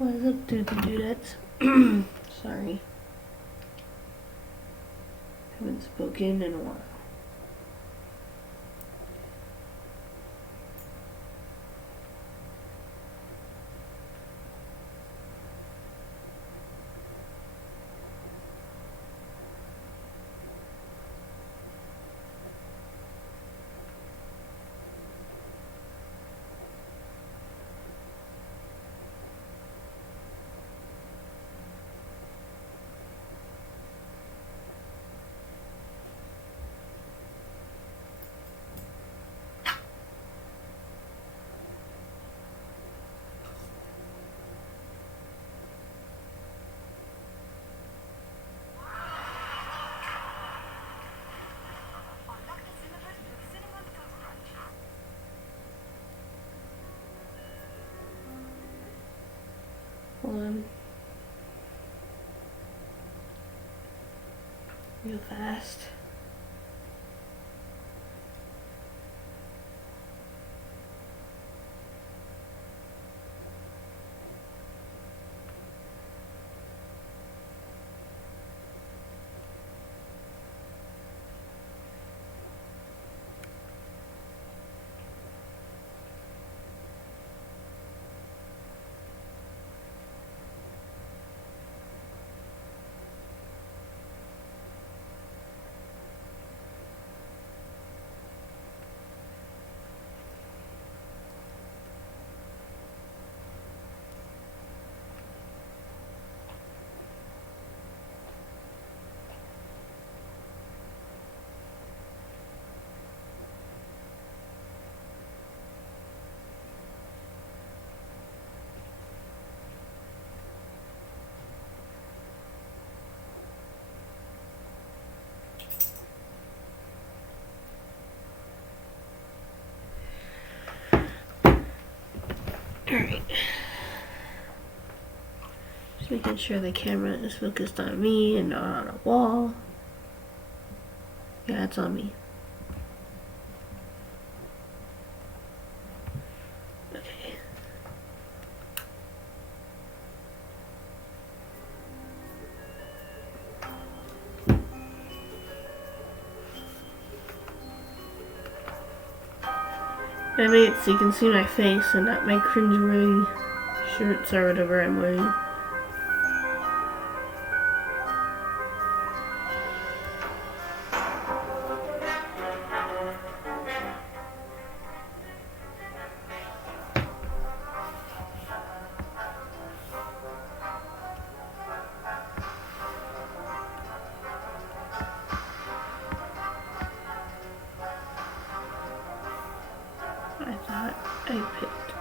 What is up, dudes and dudettes? Sorry. Haven't spoken in a while. Hold on. Real fast. Alright. Just making sure the camera is focused on me and not on a wall. Yeah, it's on me. Okay. I made it so you can see my face and not my cringe-worthy shirts or whatever I'm wearing. I thought I picked.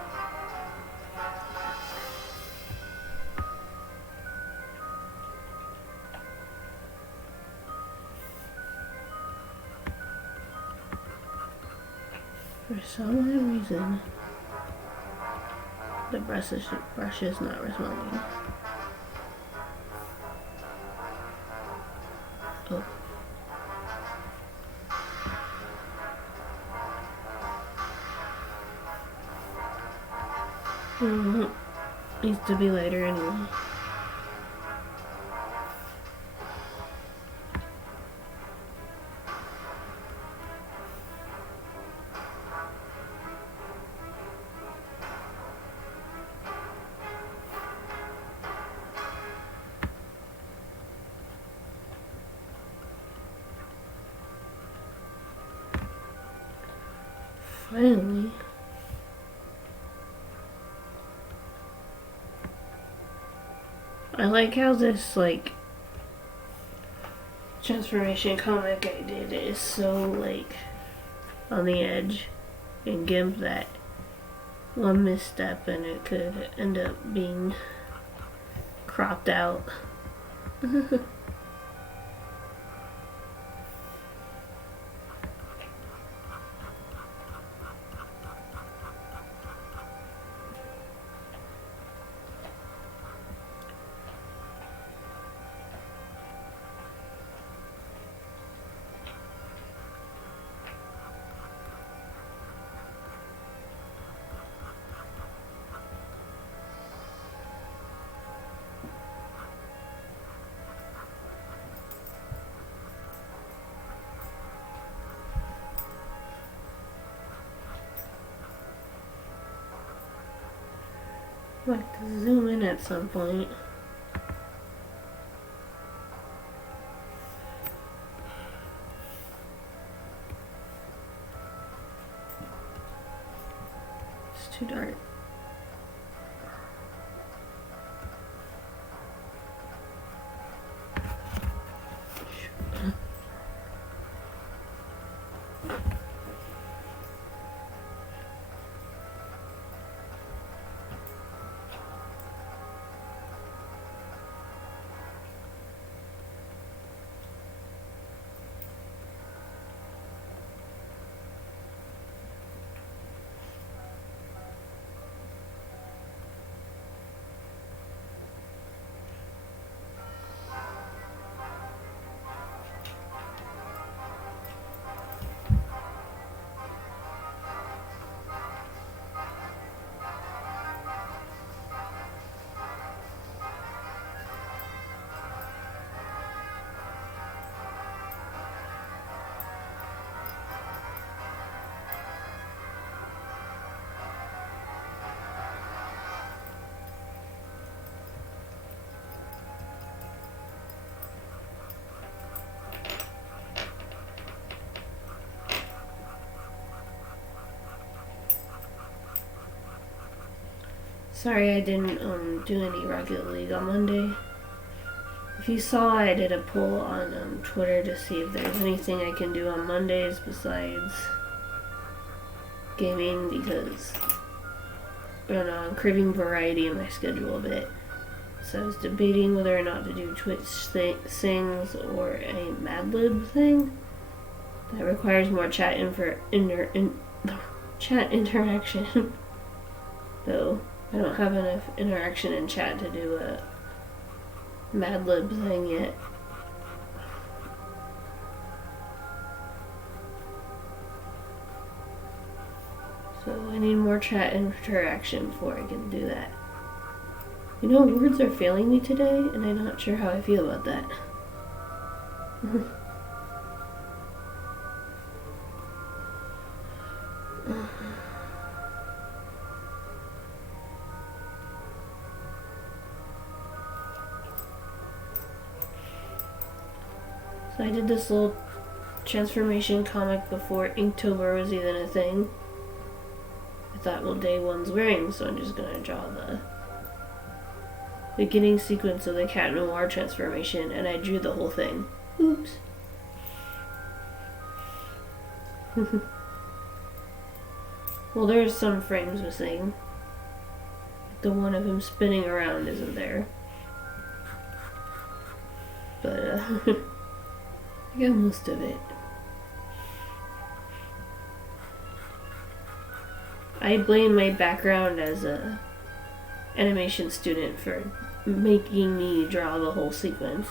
For some odd reason, the brush is not responding. Oh. Needs to be later anyway. Finally. I like how this, like, transformation comic I did is so, like, on the edge and GIMP that one misstep and it could end up being cropped out. like to zoom in at some point. It's too dark. Sorry I didn't do any Rocket League on Monday. If you saw, I did a poll on Twitter to see if there's anything I can do on Mondays besides gaming, because I don't know, I'm craving variety in my schedule a bit. So I was debating whether or not to do Twitch sings or a Mad Lib thing that requires more chat chat interaction. Though I don't have enough interaction in chat to do a Mad Lib thing yet. So I need more chat interaction before I can do that. You know, words are failing me today, and I'm not sure how I feel about that. So I did this little transformation comic before Inktober was even a thing. I thought, well, day one's wearing, so I'm just gonna draw the beginning sequence of the cat noir transformation, and I drew the whole thing. Oops. Well, there's some frames missing. The one of him spinning around isn't there. But, I got most of it. I blame my background as a animation student for making me draw the whole sequence.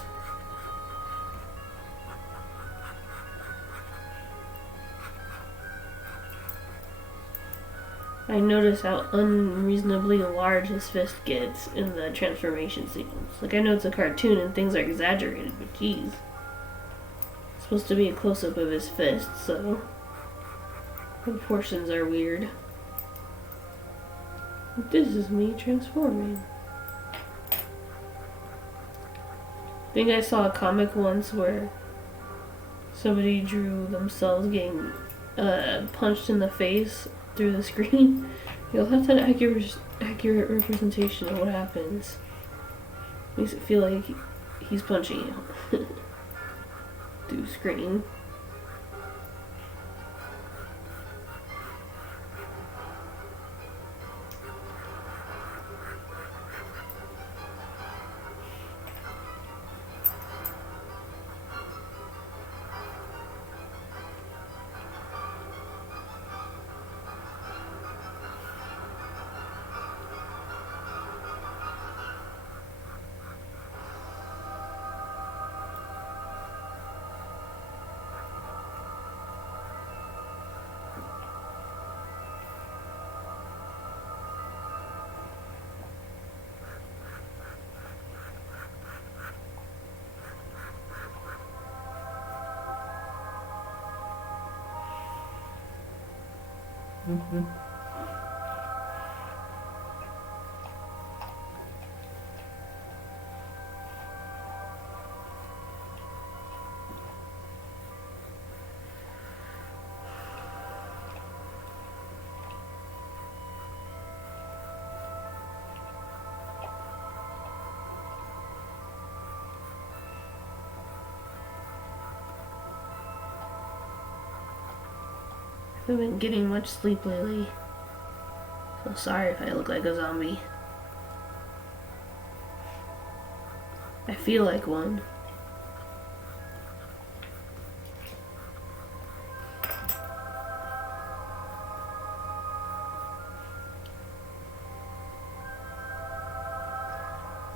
I notice how unreasonably large his fist gets in the transformation sequence. Like, I know it's a cartoon and things are exaggerated, but geez. It's supposed to be a close-up of his fist, so the proportions are weird. This is me transforming. I think I saw a comic once where somebody drew themselves getting punched in the face through the screen. You'll have to have an accurate representation of what happens. Makes it feel like he's punching you through screen. haven't been getting much sleep lately. So sorry if I look like a zombie. I feel like one.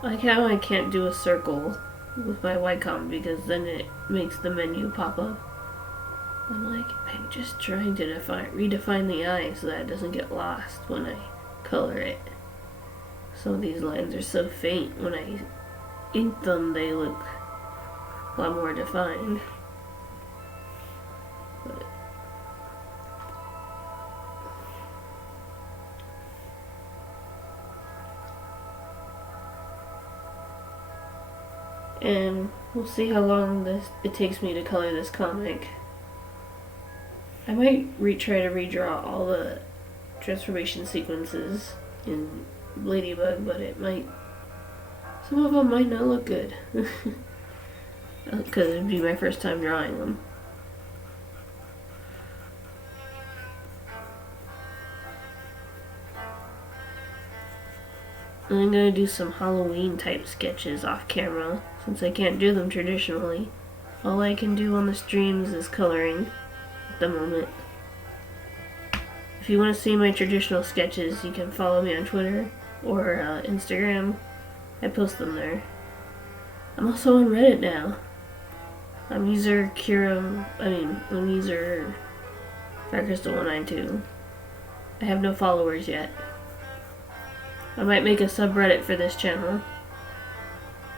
Like how I can't do a circle with my Wacom because then it makes the menu pop up. I'm like, I'm just trying to redefine the eye so that it doesn't get lost when I color it. Some of these lines are so faint. When I ink them, they look a lot more defined. But and we'll see how long it takes me to color this comic. I might try to redraw all the transformation sequences in Ladybug, but some of them might not look good. Because it'd be my first time drawing them. And I'm going to do some Halloween type sketches off camera, since I can't do them traditionally. All I can do on the streams is coloring at the moment. If you want to see my traditional sketches, you can follow me on Twitter or Instagram. I post them there. I'm also on Reddit now. I'm user FireCrystal192. I have no followers yet. I might make a subreddit for this channel,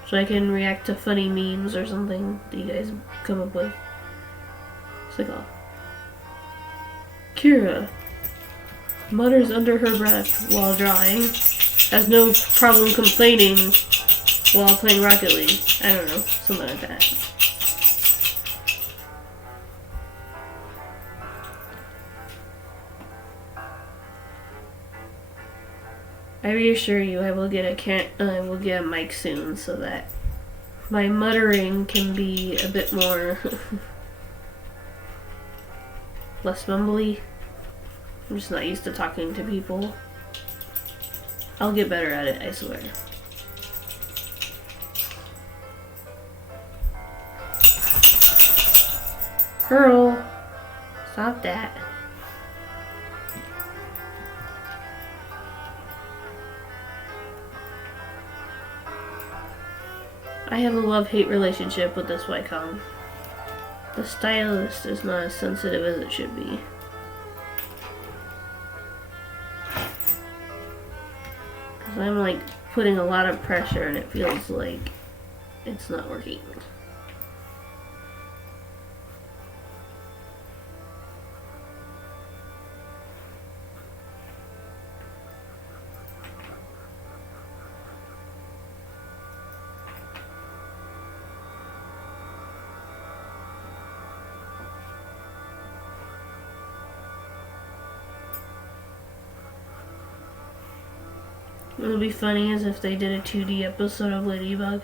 so I can react to funny memes or something that you guys come up with. It's like, oh, Kira mutters under her breath while drawing, has no problem complaining while playing Rocket League. I don't know, something like that. I reassure you, I will get a mic soon so that my muttering can be a bit more less mumbly. I'm just not used to talking to people. I'll get better at it, I swear. Girl, stop that. I have a love-hate relationship with this Wacom. The stylus is not as sensitive as it should be. Because I'm like putting a lot of pressure and it feels like it's not working. What would be funny is if they did a 2D episode of Ladybug.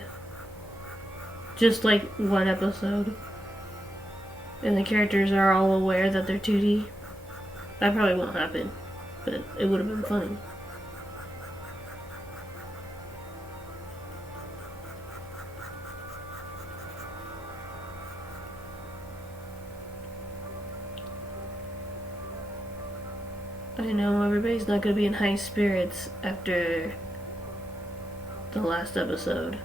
Just like one episode. And the characters are all aware that they're 2D. That probably won't happen. But it would have been funny. I know everybody's not going to be in high spirits after the last episode.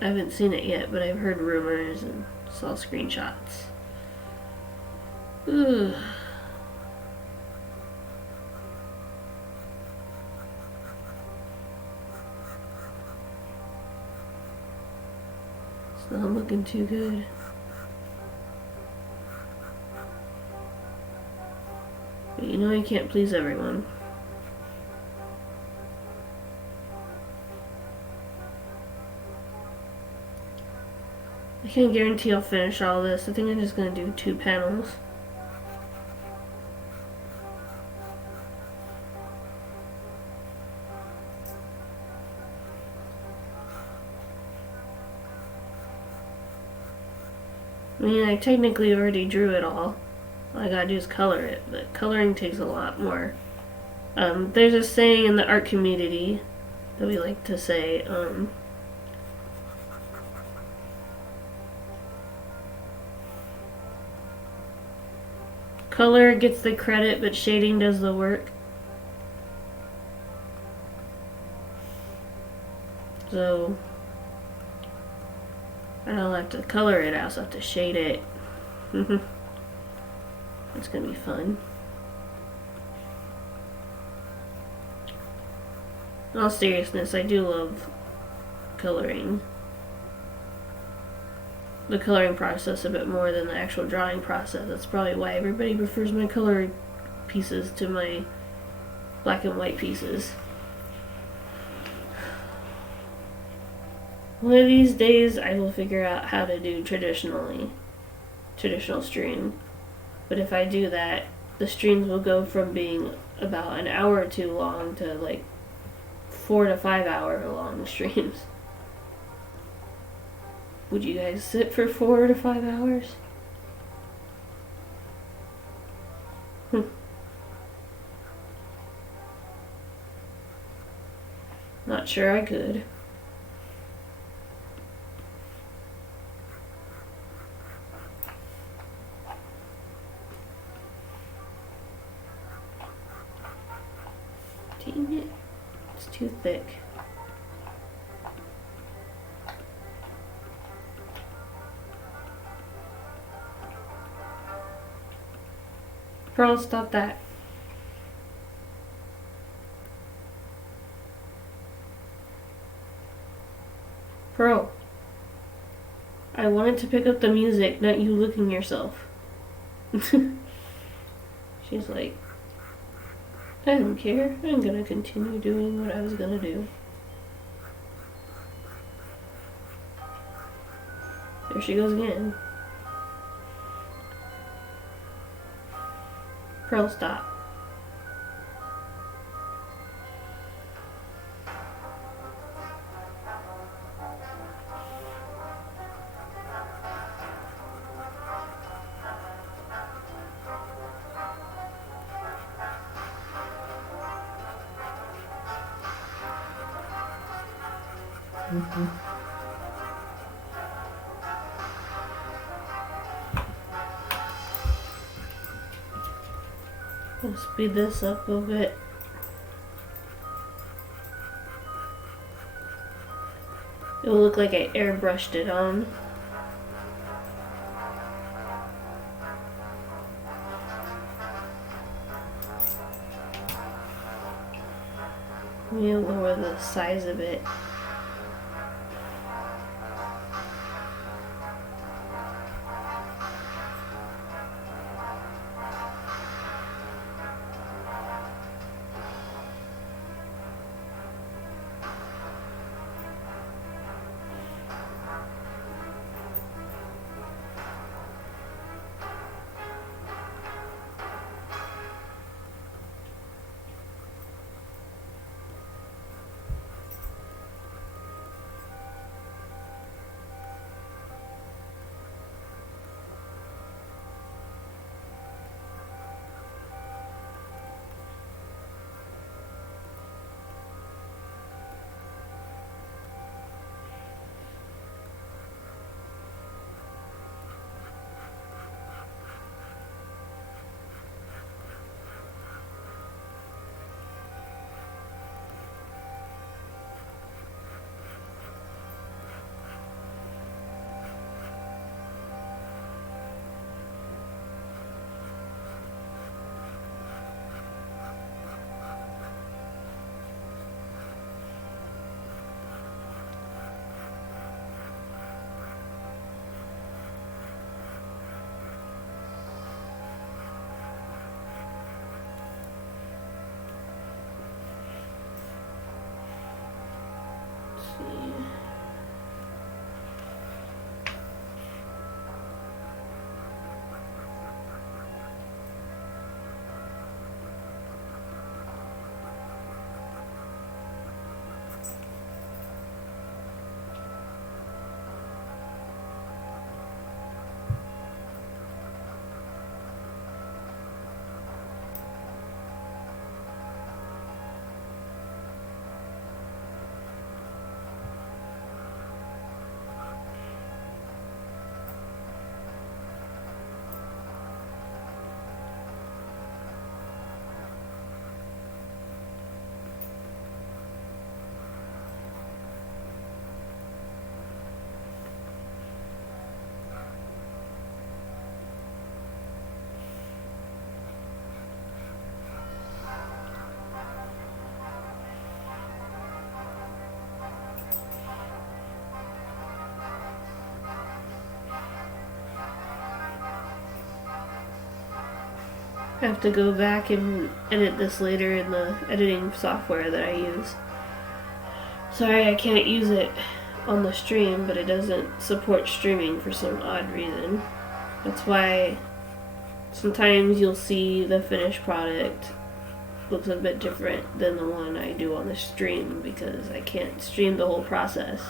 I haven't seen it yet, but I've heard rumors and saw screenshots. Ugh. It's not looking too good. But you know you can't please everyone. I can't guarantee I'll finish all this. I think I'm just going to do 2 panels. I mean, I technically already drew it all all I gotta do is color it, but coloring takes a lot more. There's a saying in the art community that we like to say, color gets the credit, but shading does the work. So I don't have to color it, I also have to shade it. It's gonna be fun. In all seriousness, I do love coloring. The coloring process a bit more than the actual drawing process. That's probably why everybody prefers my color pieces to my black and white pieces. One of these days I will figure out how to do traditional stream. But if I do that, the streams will go from being about an hour or two long to like 4 to 5 hour long streams. Would you guys sit for 4 to 5 hours? Not sure I could. Dang it. It's too thick. Pearl, stop that. Pearl. I wanted to pick up the music, not you licking yourself. She's like, I don't care. I'm gonna continue doing what I was gonna do. There she goes again. Pearl, stop. Let's speed this up a bit. It will look like I airbrushed it on. Let me lower the size of it. I have to go back and edit this later in the editing software that I use. Sorry I can't use it on the stream, but it doesn't support streaming for some odd reason. That's why sometimes you'll see the finished product looks a bit different than the one I do on the stream, because I can't stream the whole process.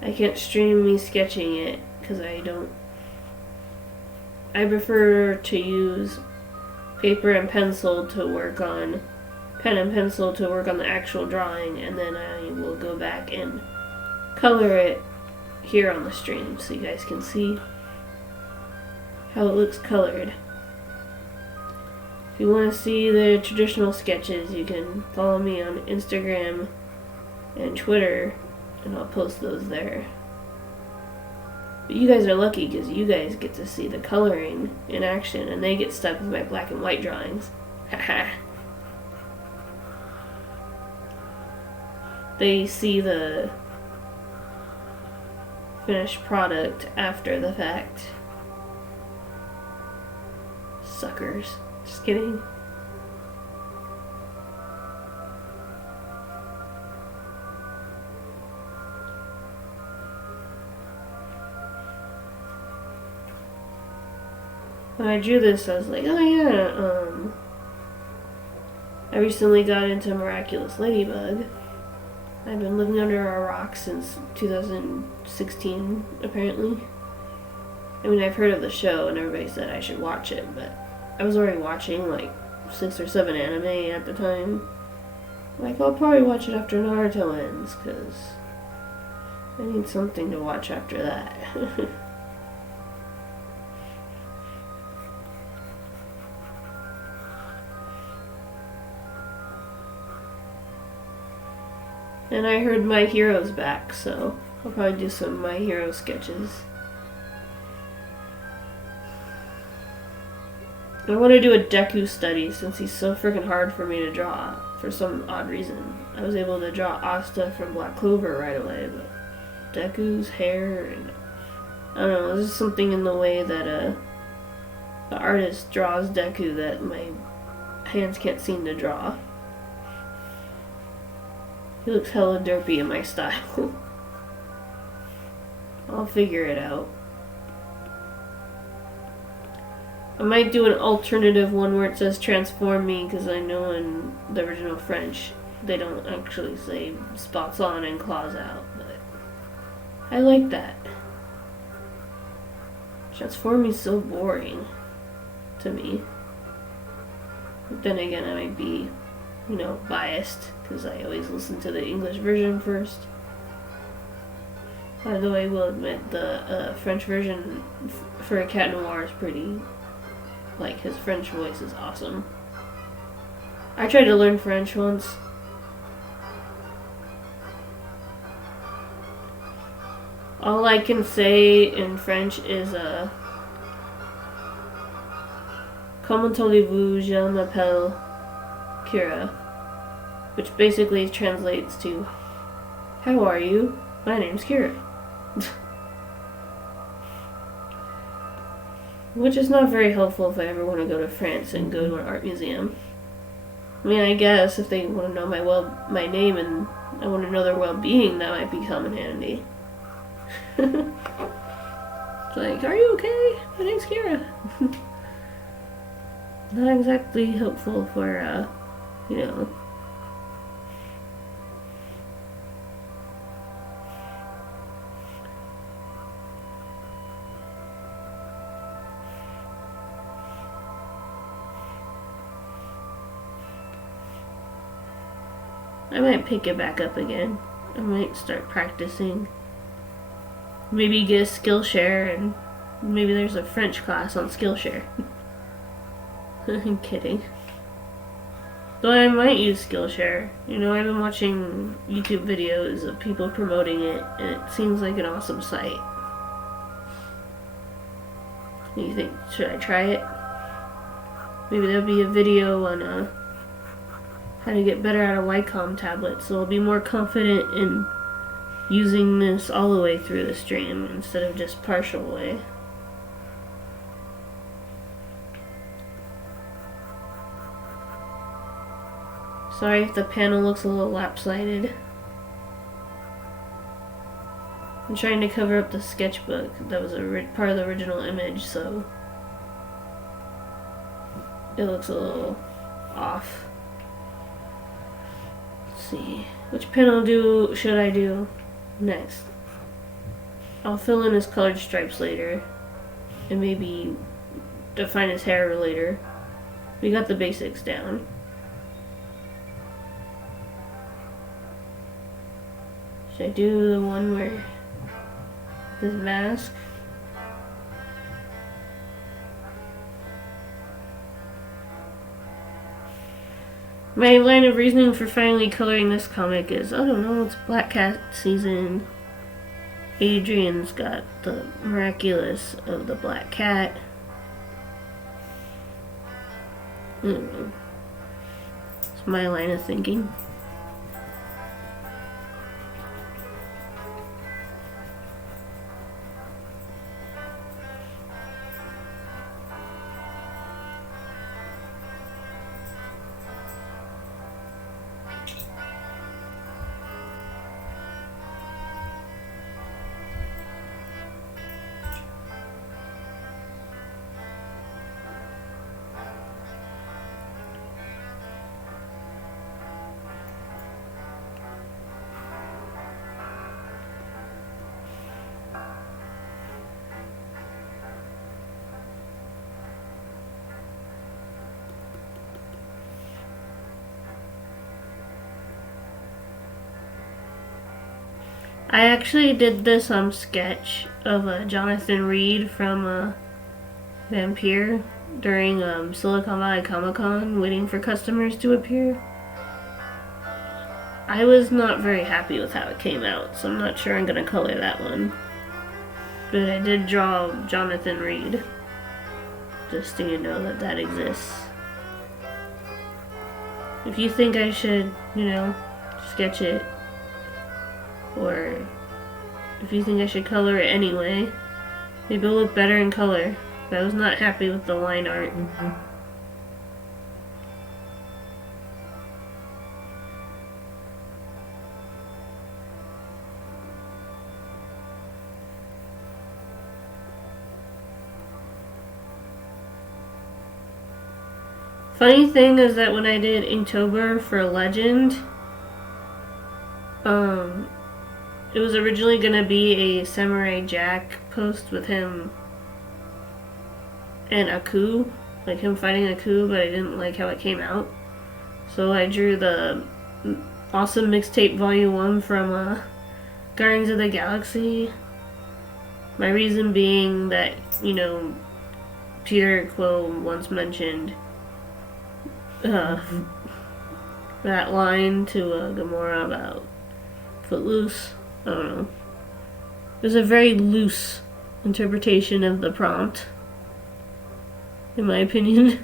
I can't stream me sketching it because I prefer to use paper and pencil to work on, pen and pencil to work on the actual drawing, and then I will go back and color it here on the stream so you guys can see how it looks colored. If you want to see the traditional sketches, you can follow me on Instagram and Twitter, and I'll post those there. But you guys are lucky because you guys get to see the coloring in action, and they get stuck with my black and white drawings. Haha. They see the finished product after the fact. Suckers. Just kidding. When I drew this, I was like, oh yeah, I recently got into Miraculous Ladybug. I've been living under a rock since 2016, apparently. I mean, I've heard of the show and everybody said I should watch it, but I was already watching like 6 or 7 anime at the time. Like, I'll probably watch it after Naruto ends, because I need something to watch after that. And I heard My Hero's back, so I'll probably do some My Hero sketches. I want to do a Deku study since he's so freaking hard for me to draw for some odd reason. I was able to draw Asta from Black Clover right away, but Deku's hair and I don't know, there's just something in the way that the artist draws Deku that my hands can't seem to draw. He looks hella derpy in my style. I'll figure it out. I might do an alternative one where it says transform me, because I know in the original French they don't actually say spots on and claws out, but I like that. Transform me is so boring to me. But then again, I might be, you know, biased because I always listen to the English version first. By the way, I will admit the French version for a Cat Noir is pretty, like, his French voice is awesome. I tried to learn French once. All I can say in French is Comment allez-vous? Je m'appelle Kira, which basically translates to, how are you? My name's Kira. Which is not very helpful if I ever want to go to France and go to an art museum. I mean, I guess if they want to know my name and I want to know their well-being, that might be common handy. It's like, are you okay? My name's Kira. Not exactly helpful for, you know. I might pick it back up again. I might start practicing. Maybe get a Skillshare, and maybe there's a French class on Skillshare. I'm kidding. Though I might use Skillshare. You know, I've been watching YouTube videos of people promoting it, and it seems like an awesome site. What do you think? Should I try it? Maybe there'll be a video on how to get better at a Wacom tablet, so I'll be more confident in using this all the way through the stream instead of just partial way. Sorry if the panel looks a little lopsided. I'm trying to cover up the sketchbook that was part of the original image, so it looks a little off. Let's see. Which panel should I do next? I'll fill in his colored stripes later, and maybe define his hair later. We got the basics down. Should I do the one where his mask? My line of reasoning for finally coloring this comic is, I don't know, it's Black Cat season. Adrian's got the miraculous of the Black Cat. I don't know. It's my line of thinking. I actually did this sketch of Jonathan Reed from Vampire during Silicon Valley Comic Con, waiting for customers to appear. I was not very happy with how it came out, so I'm not sure I'm going to color that one. But I did draw Jonathan Reed, just so you know that that exists. If you think I should, sketch it, or if you think I should color it anyway, maybe it'll look better in color. But I was not happy with the line art. Funny thing is that when I did Inktober for Legend, it was originally gonna be a Samurai Jack post with him and Aku, like him fighting Aku, but I didn't like how it came out. So I drew the Awesome Mixtape Volume 1 from Guardians of the Galaxy. My reason being that, Peter Quill once mentioned that line to Gamora about Footloose. I don't know. It was a very loose interpretation of the prompt, in my opinion.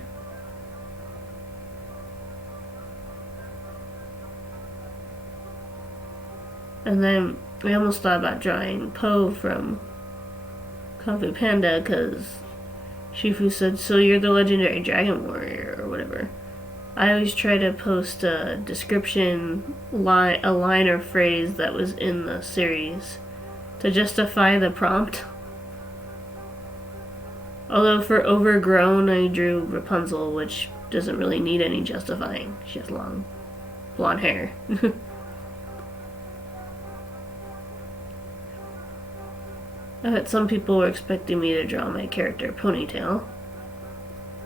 And then I almost thought about drawing Poe from Kung Fu Panda, because Shifu said, "So you're the legendary dragon warrior," or whatever. I always try to post a description, a line or phrase that was in the series to justify the prompt. Although for Overgrown, I drew Rapunzel, which doesn't really need any justifying. She has long blonde hair. I bet some people were expecting me to draw my character Ponytail,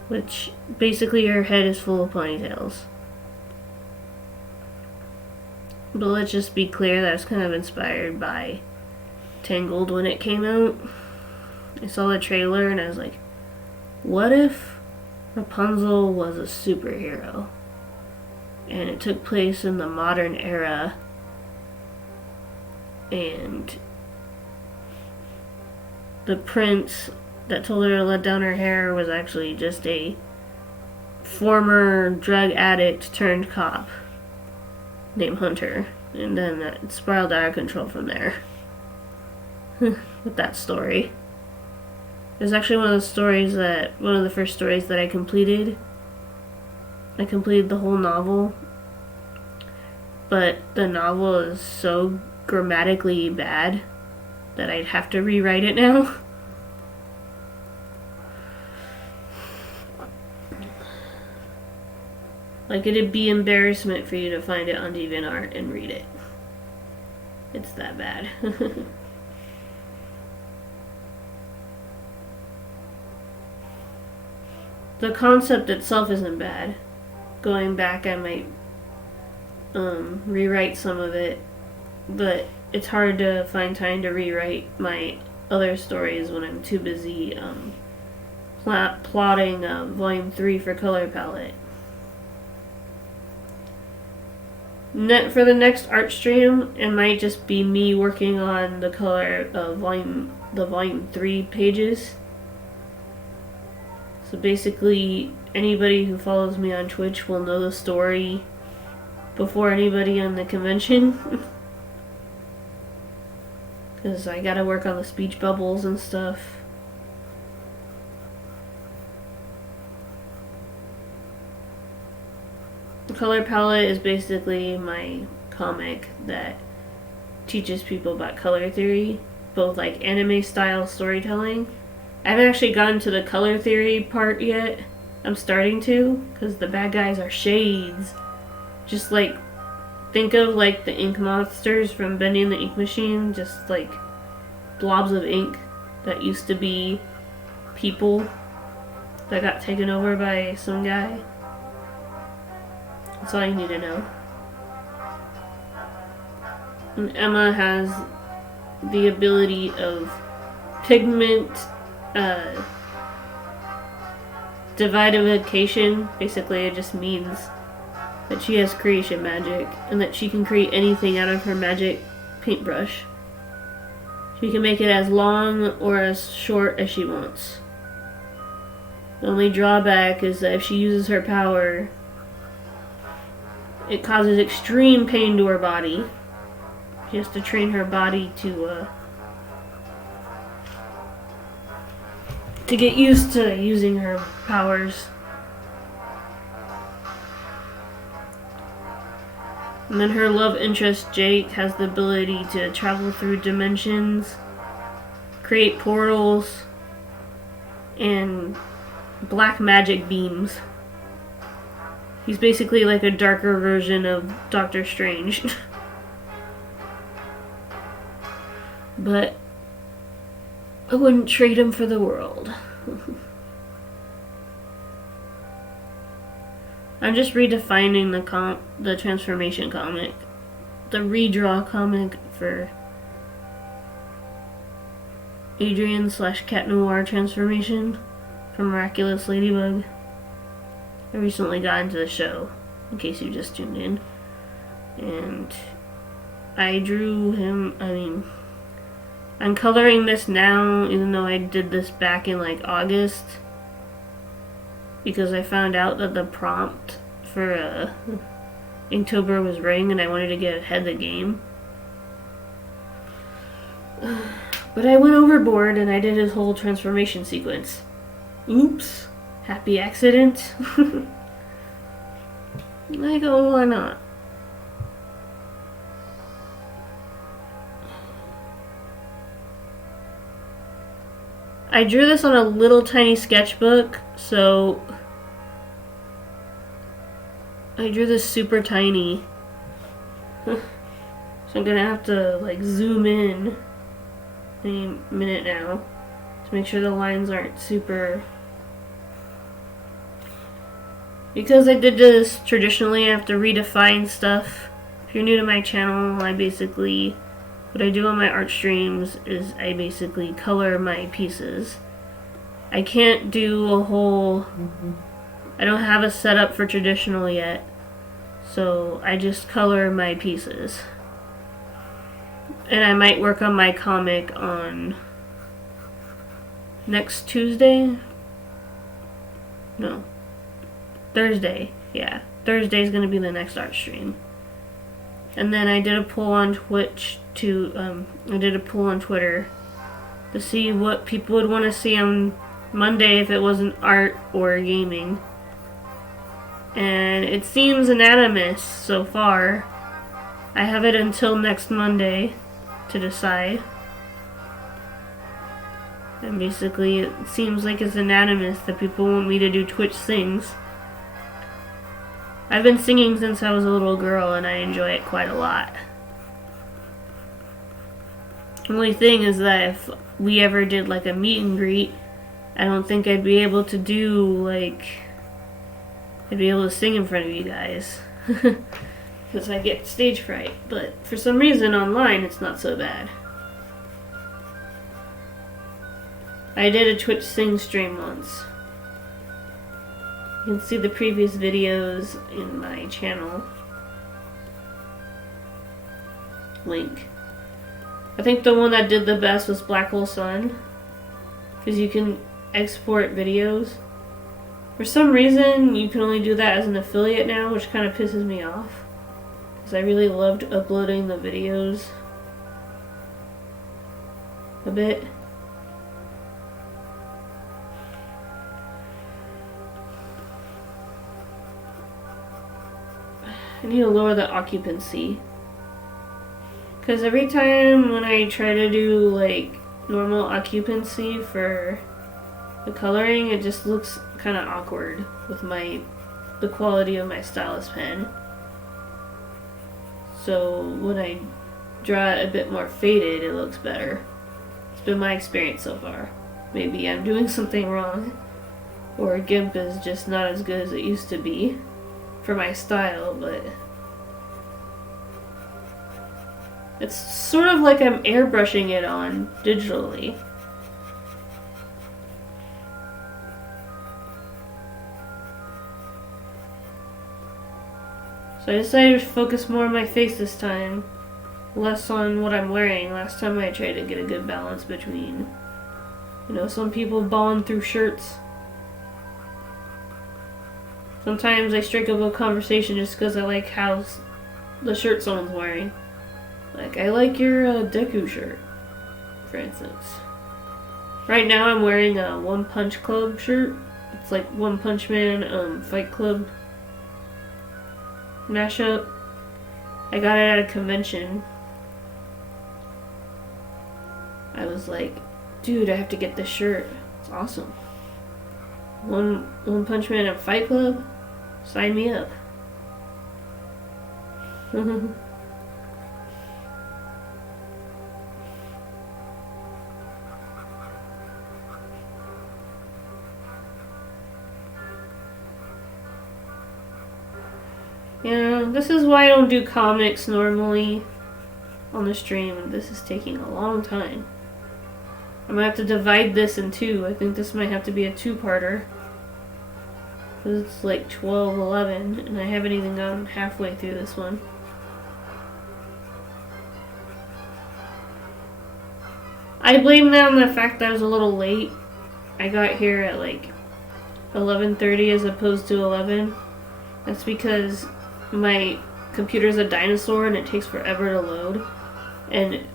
which basically her head is full of ponytails. But let's just be clear that I was kind of inspired by Tangled when it came out. I saw the trailer and I was like, what if Rapunzel was a superhero and it took place in the modern era and the prince that told her to let down her hair was actually just a former drug addict turned cop named Hunter, and then that spiraled out of control from there. With that story. It was actually one of the first stories that I completed. I completed the whole novel but the novel is so grammatically bad that I'd have to rewrite it now. Like, it'd be embarrassment for you to find it on DeviantArt and read it. It's that bad. The concept itself isn't bad. Going back, I might rewrite some of it, but it's hard to find time to rewrite my other stories when I'm too busy plotting Volume 3 for Color Palette. For the next art stream, it might just be me working on the color of Volume 3 pages. So basically, anybody who follows me on Twitch will know the story before anybody on the convention. Because I gotta work on the speech bubbles and stuff. The Color Palette is basically my comic that teaches people about color theory, both like anime style storytelling. I haven't actually gotten to the color theory part yet. I'm starting to, because the bad guys are shades. Just like, think of like the ink monsters from Bendy and the Ink Machine, just like blobs of ink that used to be people that got taken over by some guy. That's all you need to know. And Emma has the ability of pigment dividification. Basically, it just means that she has creation magic and that she can create anything out of her magic paintbrush. She can make it as long or as short as she wants. The only drawback is that if she uses her power, it causes extreme pain to her body. She has to train her body to get used to using her powers. And then her love interest, Jake, has the ability to travel through dimensions, create portals, and black magic beams. He's basically like a darker version of Doctor Strange. But I wouldn't trade him for the world. I'm just redefining the transformation comic. The redraw comic for Adrian/Cat Noir transformation from Miraculous Ladybug. I recently got into the show, in case you just tuned in. And I drew him, I'm coloring this now, even though I did this back in like August. Because I found out that the prompt for Inktober was Ring and I wanted to get ahead of the game. But I went overboard and I did his whole transformation sequence. Oops. Happy accident. I go, why not? I drew this on a little tiny sketchbook, so I drew this super tiny. So I'm gonna have to like zoom in any minute now to make sure the lines aren't super. Because I did this traditionally, I have to redefine stuff. If you're new to my channel, what I do on my art streams is I basically color my pieces. I can't do a whole... I don't have a setup for traditional yet, so I just color my pieces. And I might work on my comic on next Tuesday? No. Thursday. Yeah. Thursday's gonna be the next art stream. And then I did a poll on Twitch I did a poll on Twitter to see what people would want to see on Monday if it wasn't art or gaming. And it seems unanimous so far I have it until next Monday to decide. And basically it seems like it's unanimous that people want me to do Twitch sings. I've been singing since I was a little girl and I enjoy it quite a lot. The only thing is that if we ever did like a meet and greet, I don't think I'd be able to do like, I'd be able to sing in front of you guys. Because I get stage fright. But for some reason online it's not so bad. I did a Twitch sing stream once. You can see the previous videos in my channel. Link. I think the one that did the best was Black Hole Sun. Because you can export videos. For some reason, you can only do that as an affiliate now, which kind of pisses me off. Because I really loved uploading the videos a bit. I need to lower the occupancy. Because every time when I try to do like normal occupancy for the coloring, it just looks kind of awkward with the quality of my stylus pen. So when I draw it a bit more faded, it looks better. It's been my experience so far. Maybe I'm doing something wrong, or GIMP is just not as good as it used to be for my style, but it's sort of like I'm airbrushing it on digitally. So I decided to focus more on my face this time, less on what I'm wearing. Last time I tried to get a good balance between, you know, some people bond through shirts. Sometimes I strike up a conversation just because I like how the shirt someone's wearing. Like, I like your Deku shirt, for instance. Right now I'm wearing a One Punch Club shirt. It's like One Punch Man Fight Club mashup. I got it at a convention. I was like, dude, I have to get this shirt. It's awesome. One Punch Man and Fight Club? Sign me up. Yeah, this is why I don't do comics normally on the stream. This is taking a long time. I'm gonna have to divide this in two. I think this might have to be a two-parter. It's like 12:11, and I haven't even gone halfway through this one. I blame that on the fact that I was a little late. I got here at like 11:30 as opposed to 11. That's because my computer's a dinosaur and it takes forever to load. And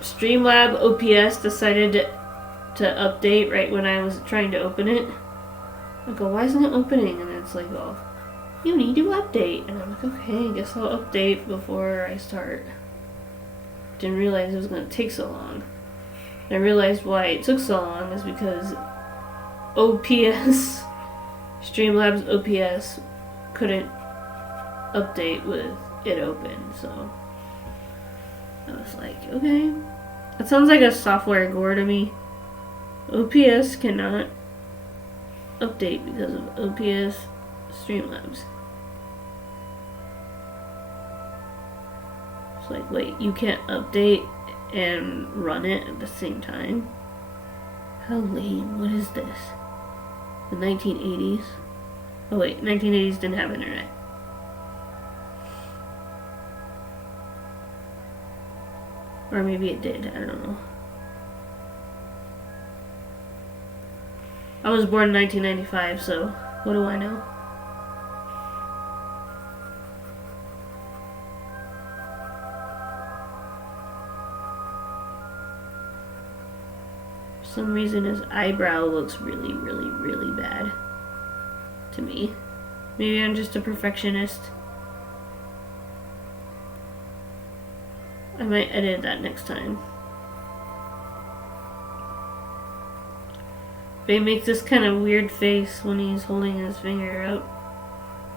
Streamlab OPS decided to update right when I was trying to open it. I go, why isn't it opening? And it's like, well, you need to update. And I'm like, okay, I guess I'll update before I start. Didn't realize it was going to take so long. And I realized why it took so long is because OPS, Streamlabs OPS, couldn't update with it open, so I was like, okay. That sounds like a software gore to me. OPS cannot update because of OPS Streamlabs. It's like, wait, you can't update and run it at the same time? How lame. What is this? The 1980s? Oh wait, 1980s didn't have internet. Or maybe it did, I don't know. I was born in 1995, so what do I know? For some reason his eyebrow looks really, really, really bad to me. Maybe I'm just a perfectionist. I might edit that next time. But he makes this kind of weird face when he's holding his finger out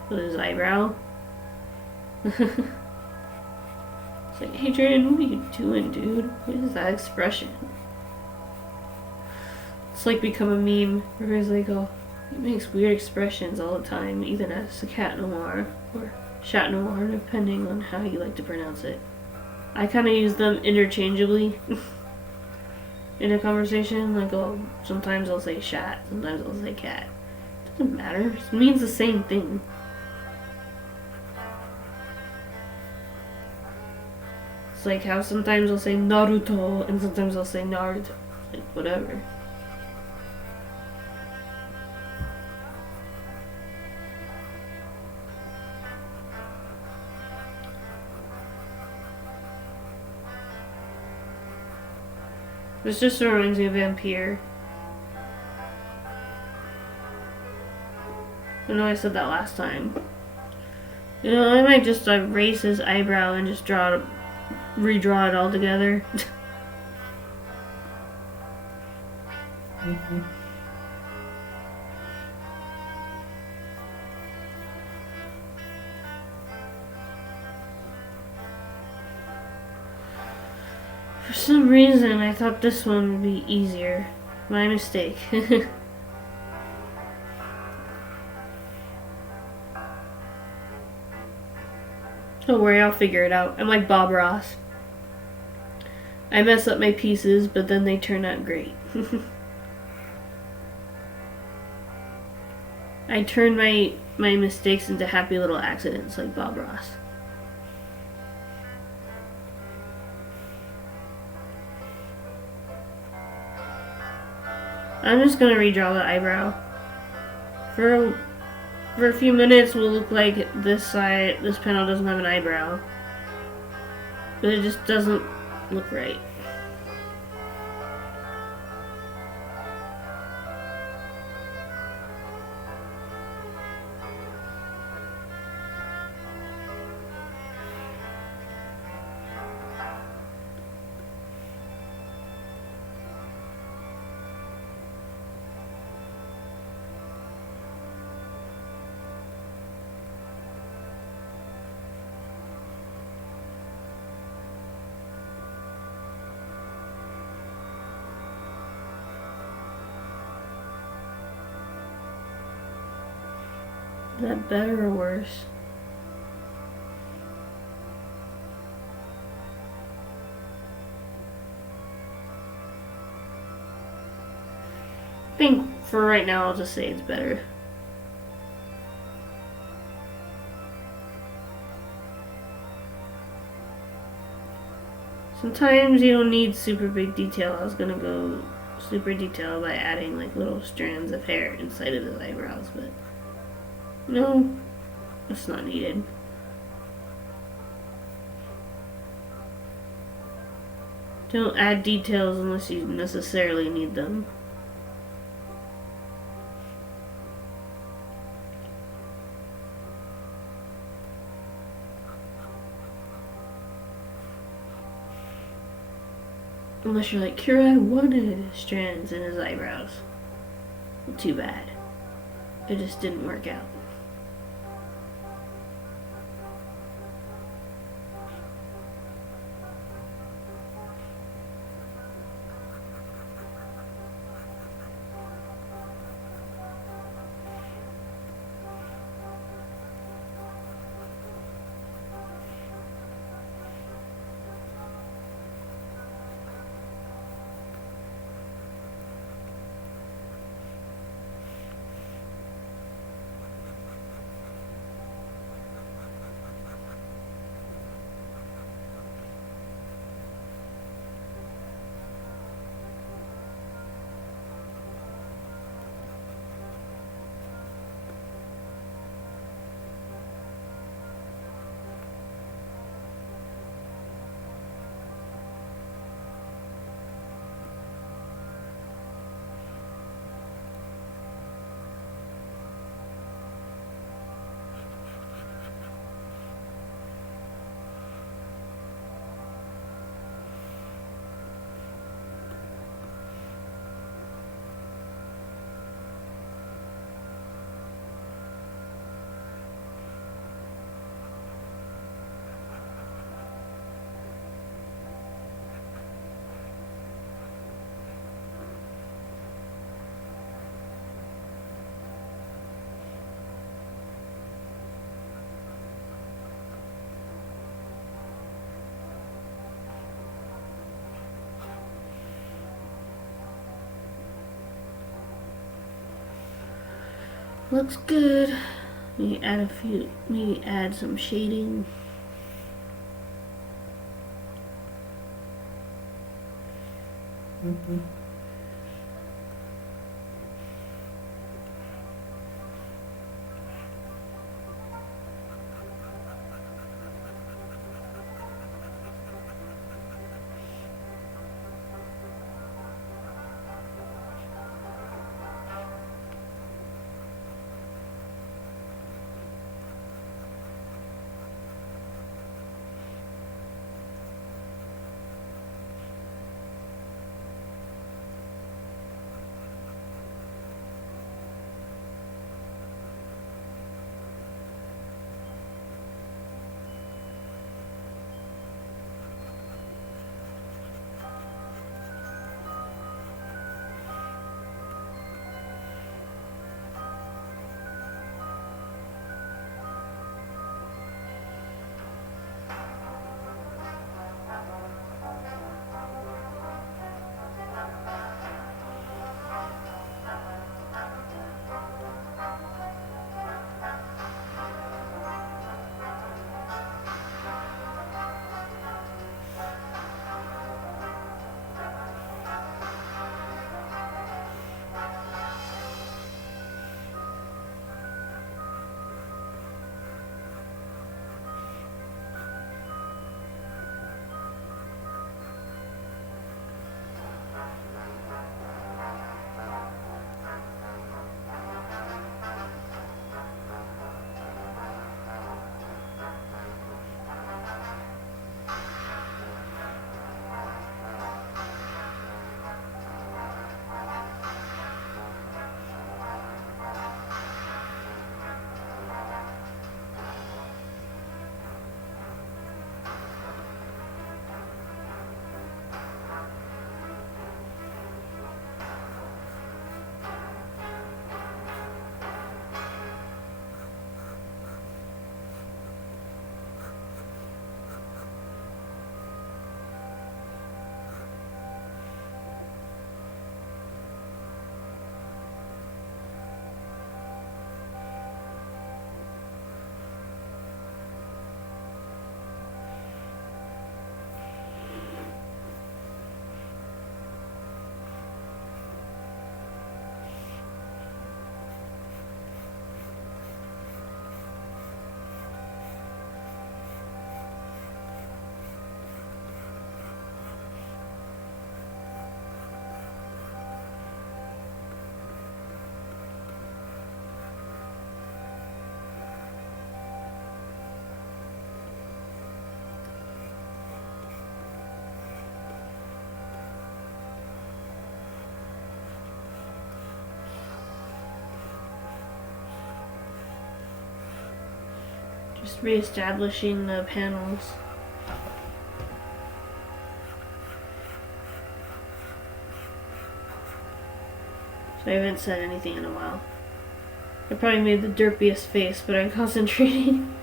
with his eyebrow. It's like, Adrian, what are you doing, dude? What is that expression? It's like become a meme where he's like, oh, he makes weird expressions all the time, even as a cat noir or chat noir, depending on how you like to pronounce it. I kind of use them interchangeably in a conversation. Like, oh, sometimes I'll say chat, sometimes I'll say cat. It doesn't matter. It means the same thing. It's like how sometimes I'll say Naruto and sometimes I'll say Naruto. Like, whatever. This just reminds me of Vampire. I know I said that last time. You know, I might just erase his eyebrow and just redraw it all together. Mm-hmm. For some reason, I thought this one would be easier. My mistake. Don't worry, I'll figure it out. I'm like Bob Ross. I mess up my pieces, but then they turn out great. I turn my mistakes into happy little accidents like Bob Ross. I'm just gonna redraw the eyebrow. For a few minutes will look like this panel doesn't have an eyebrow. But it just doesn't look right. Is that better or worse? I think for right now I'll just say it's better. Sometimes you don't need super big detail. I was gonna go super detail by adding like little strands of hair inside of his eyebrows, but no, that's not needed. Don't add details unless you necessarily need them. Unless you're like, here I wanted strands in his eyebrows. Well, too bad. It just didn't work out. Looks good. Maybe add some shading. Just re-establishing the panels. So I haven't said anything in a while. I probably made the derpiest face, but I'm concentrating.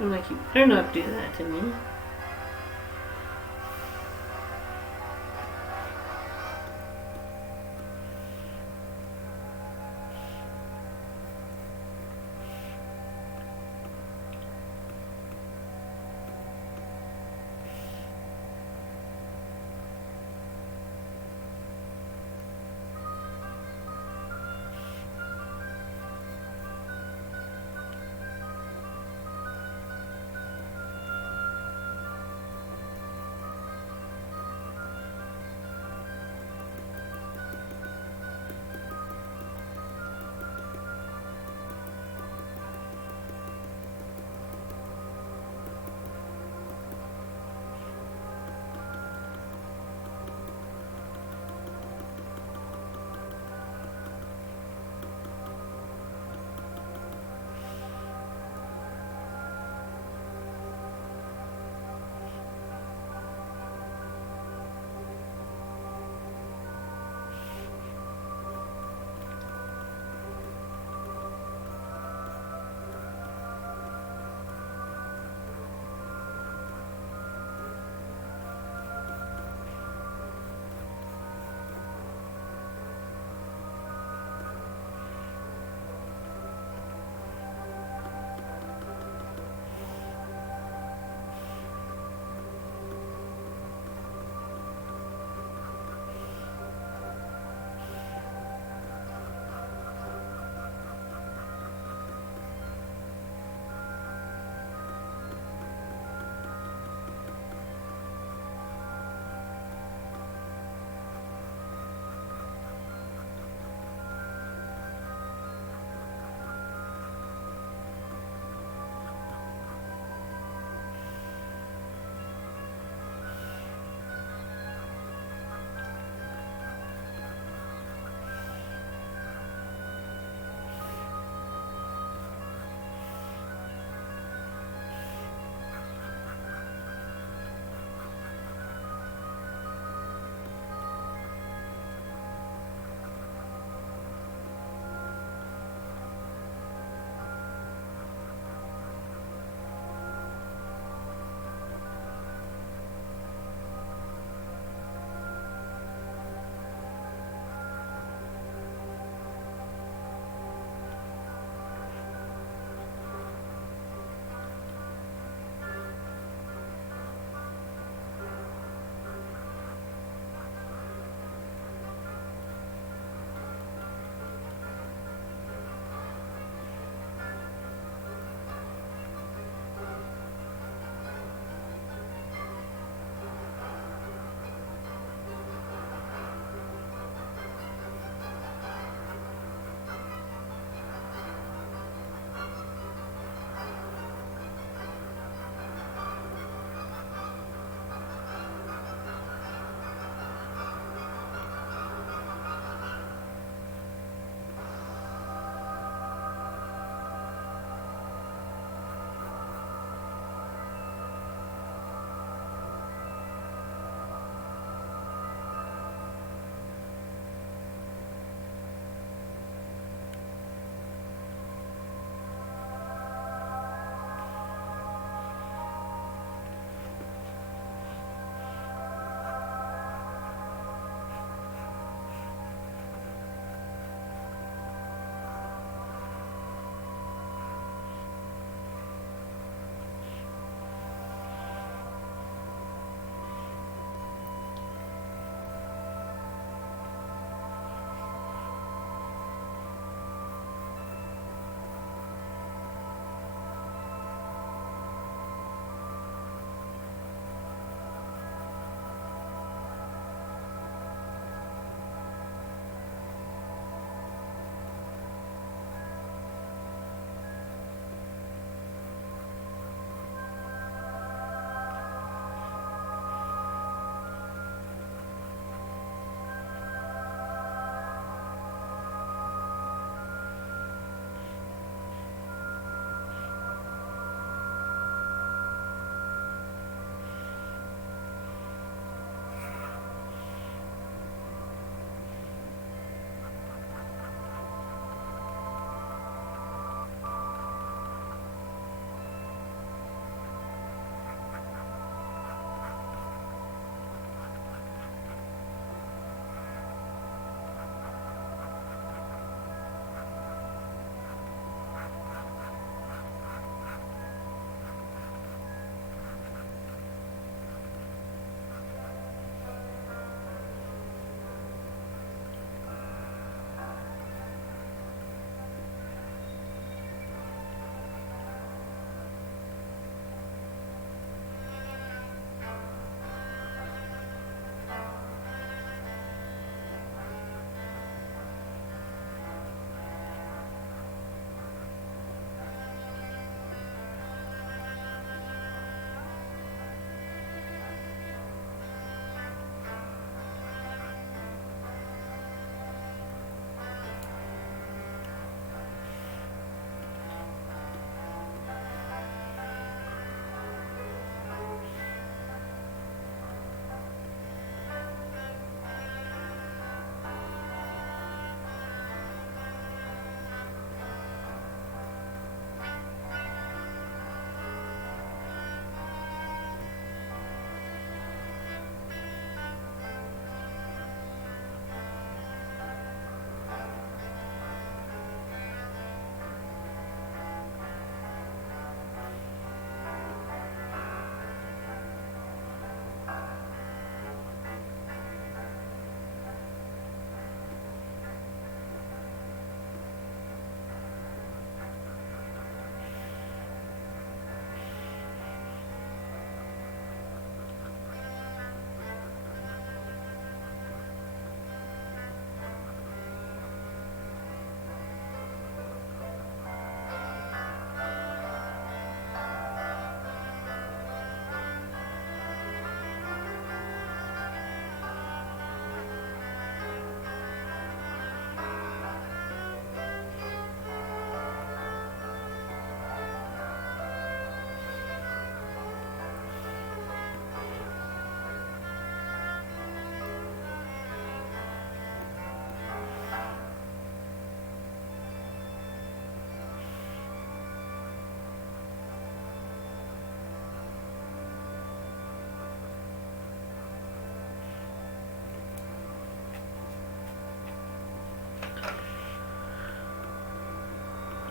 I'm like, you better not do that to me.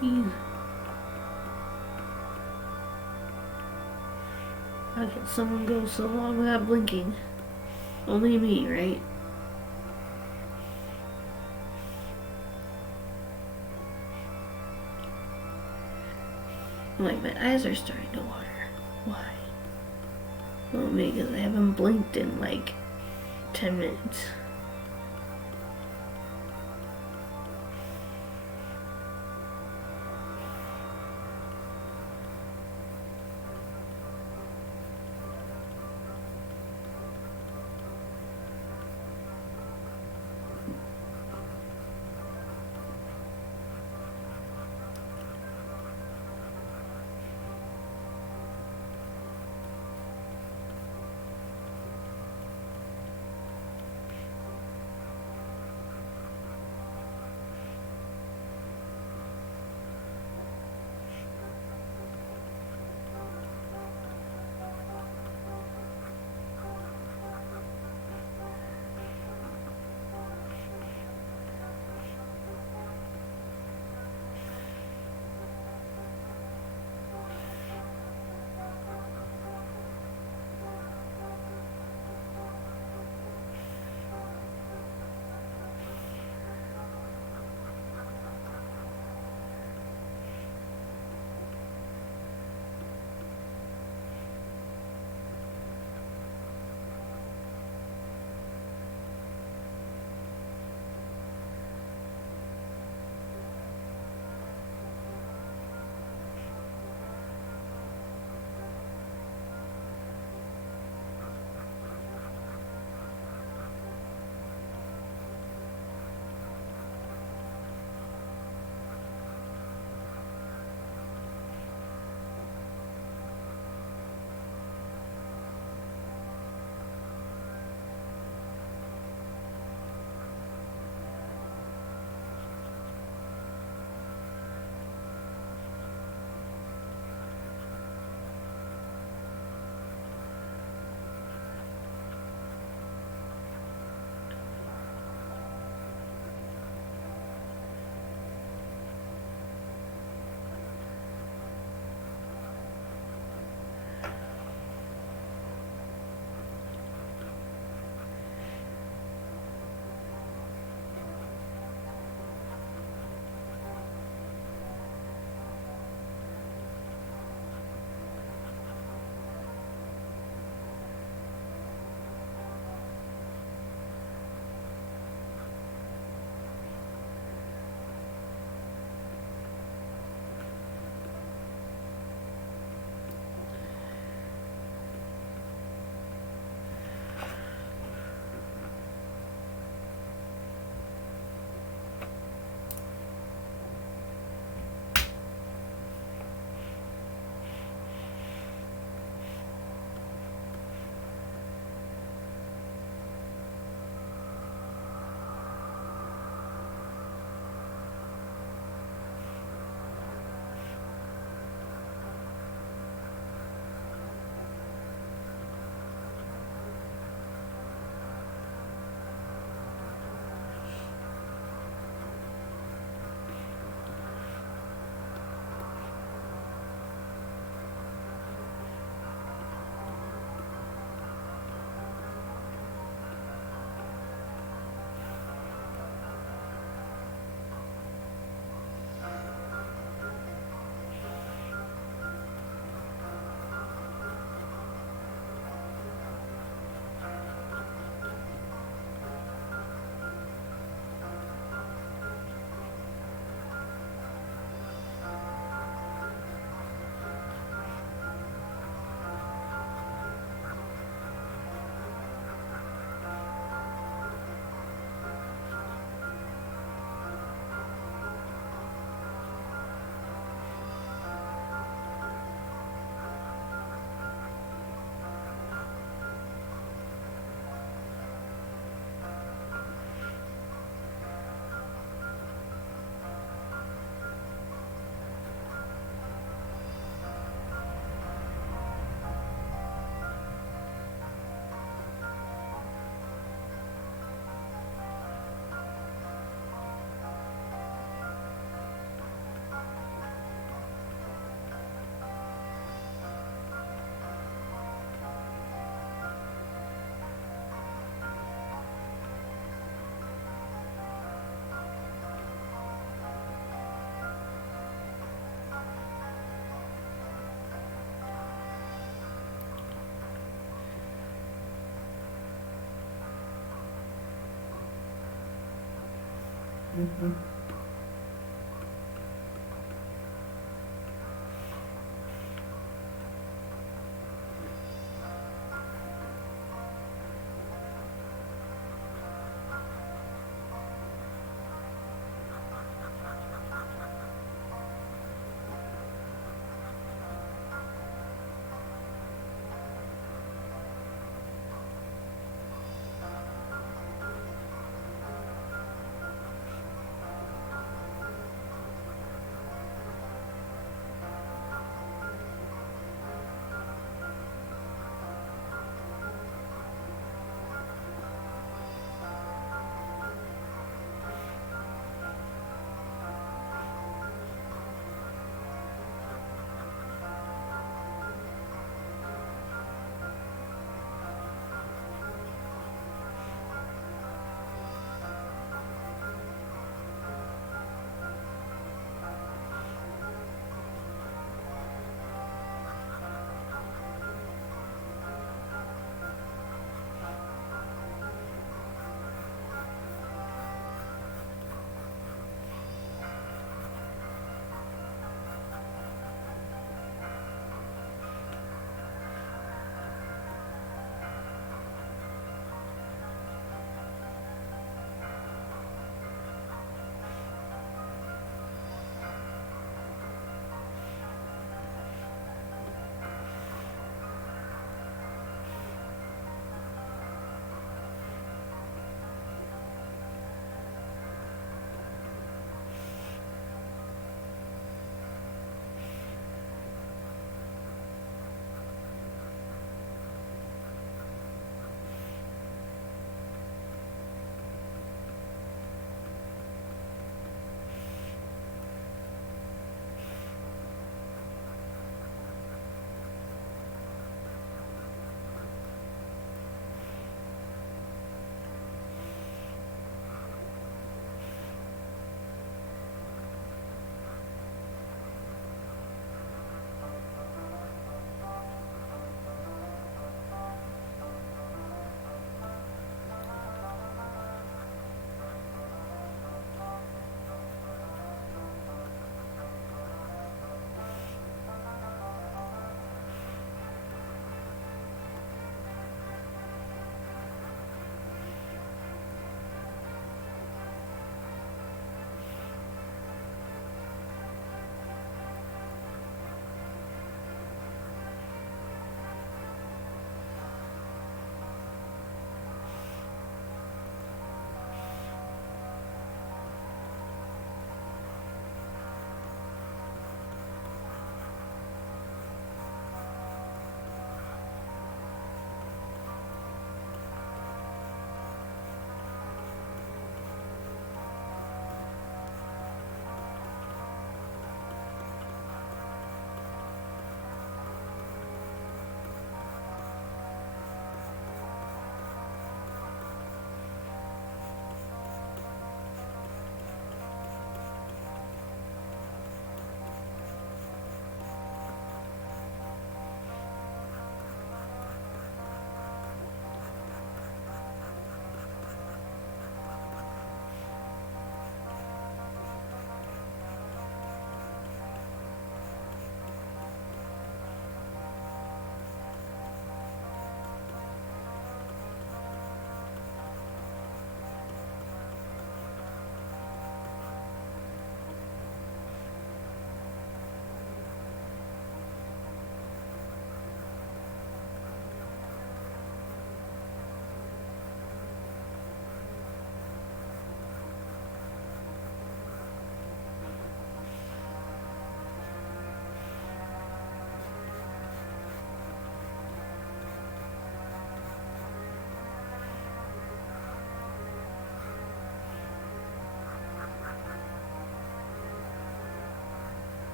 Jeez. How can someone go so long without blinking? Only me, right? Like, my eyes are starting to water. Why? Well, because I haven't blinked in like 10 minutes.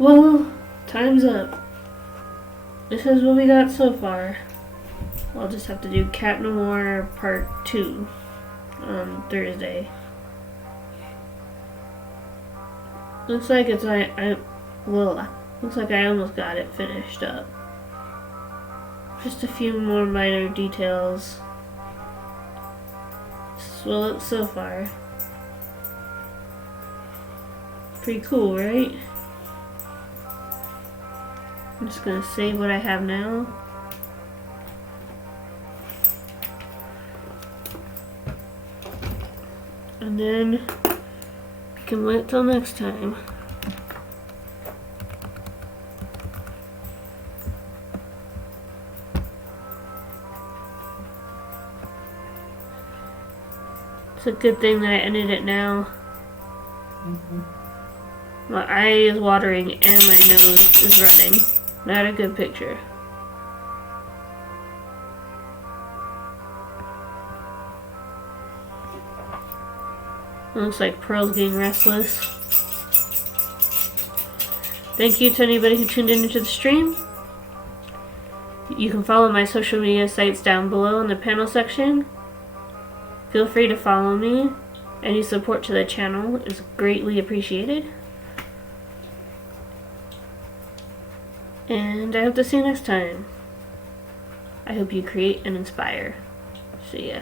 Well, time's up. This is what we got so far. I'll just have to do Cat Noir Part 2 on Thursday. Looks like looks like I almost got it finished up. Just a few more minor details. This is what it looks so far. Pretty cool, right? I'm just gonna save what I have now. And then we can wait till next time. It's a good thing that I ended it now. My eye is watering and my nose is running. Not a good picture. Looks like Pearl's getting restless. Thank you to anybody who tuned in into the stream. You can follow my social media sites down below in the panel section. Feel free to follow me. Any support to the channel is greatly appreciated. And I hope to see you next time. I hope you create and inspire. See ya.